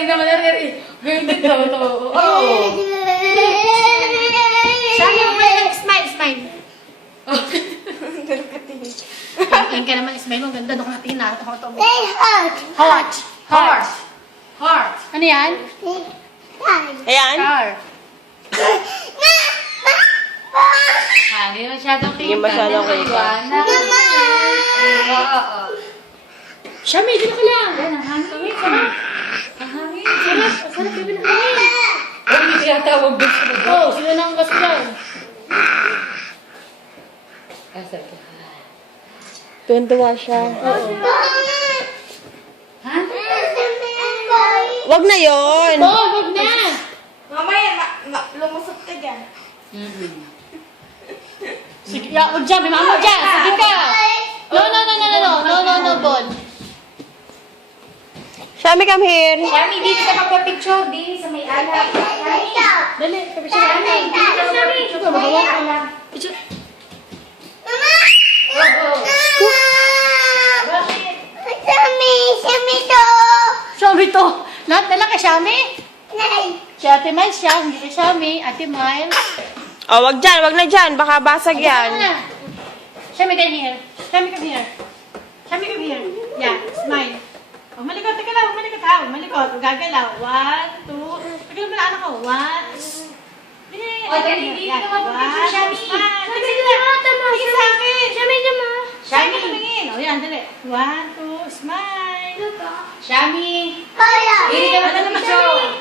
rin naman. Ganyan din daw ito. Oo. Shami, smile, smile. Yung ka naman, smile mo. Ganda. Doon ka natin na. Heart. Heart. Heart. Ano yan? Ayan. Car. Hindi masyadong kita. Hindi masyadong kita. Oo. Shami, dito ka lang. Yan, ang hangin. Ang hangin. Sarap. Sarap yung binakain. Hindi siya tawag doon sa lugar. Oo, sila nang gas dyan. Asal ka. Tuwan-tuwa siya. Ha? Wag na yon. Oo, wag na. Mamaya, lumusot ka dyan. Sige, wag dyan. May mama dyan. Sige ka. No, Bon. Shami, come here. Shami, dito ka magpa-picture. Dito sa may alap. Shami. Dali, kapi siya. Shami, dito ka magpa-picture sa may alap. Picture. Oo. Shami to. Lahat na lang kay Shami. Si Ate Miles siya, hindi kay Shami. Ate Miles. Oh, wag dyan. Wag na dyan. Baka basag yan. Shami, come here. Shami, come here. Shami, come here. Yeah, smile. Oh, malikot. Teka lang, malikot ha. Malikot. Gagalaw. 1, 2. Teka lang, anak ko. 1. O, dali, dito ka magpa-picture, Shami. Sige sa akin. Shami, naman. Shami, Shami. tumingin. O, yan, dali. 1, 2, smile. Shami. Dito ka magpa-picture.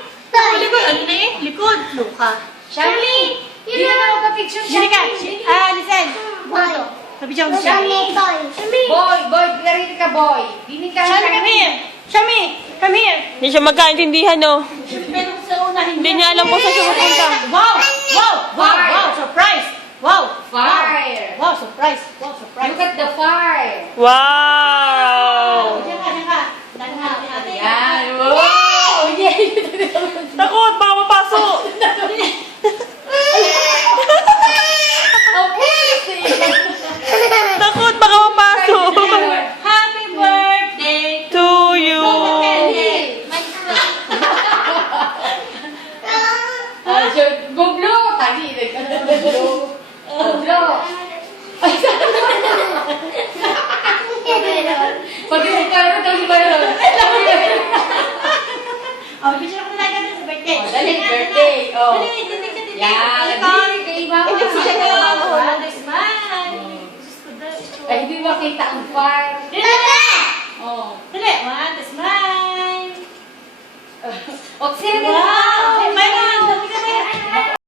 Likod, ano na eh? Likod. Luka. Shami. Dito ka magpa-picture, Sini ka. Shami. Listen. Boy. Sabi mo siya. Shami. Shami. Boy, narito ka, boy. Dini ka, Shami, come here. Shami, come here. Hindi siya magkaintindihan, no? Pero sa una, Hindi niya alam kung saan siya pupunta. Wow, surprise. Wow. Fire. Wow, surprise. Look at the fire. Wow! Diyan ka. Diyan ka. Ate. Yan. Wow. Takot! Baka mapasok! Takot! Baka mapasok! Happy birthday. To you! Goblo. Tagi. Goblo. Pati yung kaya kasi ba yun? Oh, picture ko na lang sa birthday. Oh, dali, birthday. Oh. Dali, dali. Yan. Icon. Kay mama. Smile. Ay, hindi makita ang fire. Dali. Oh. Dali. One, smile. O, sino ka? Wow.